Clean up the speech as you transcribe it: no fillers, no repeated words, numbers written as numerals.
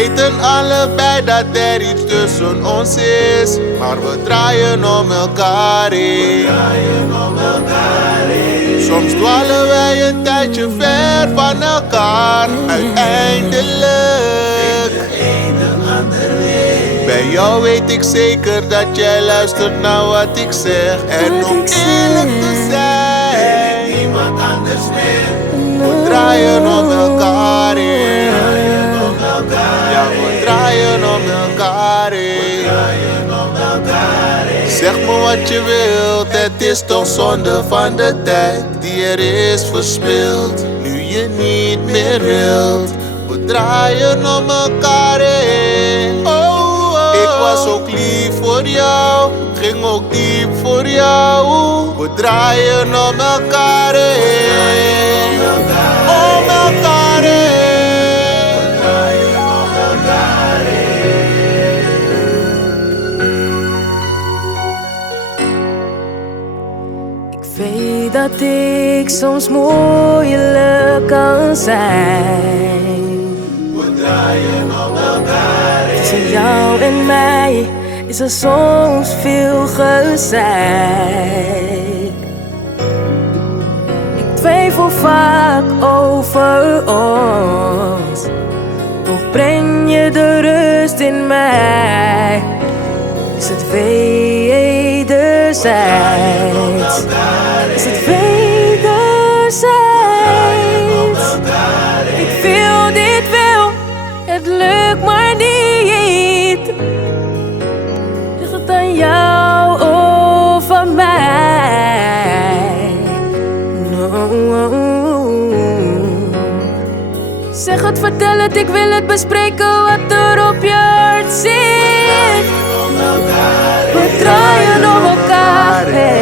weten allebei dat er iets tussen ons is, maar we draaien om elkaar heen. Soms dwalen wij een tijdje ver van elkaar, uiteindelijk. Bij jou weet ik zeker dat jij luistert naar wat ik zeg. En om eerlijk te zijn, niemand anders meer. We draaien om elkaar heen. Ja, we draaien om elkaar heen. Zeg me wat je wilt, het is toch zonde van de tijd die er is verspild, nu je niet meer wilt. We draaien om elkaar heen. Ik was ook lief voor jou, ging ook diep voor jou. We draaien om elkaar heen. Om elkaar heen. We draaien om elkaar heen. Ik weet dat ik soms moeilijk kan zijn. We draaien om elkaar heen. Tussen jou en mij is er soms veel gezeik. Ik twijfel vaak over ons, toch breng je de rust in mij. Is het wederzijds? Is het wederzijds? Ik wil dit wel, het lukt maar niet. Ligt het aan jou of aan mij? No. Zeg het, vertel het, ik wil het bespreken wat er op je hart zit. We draaien om elkaar heen.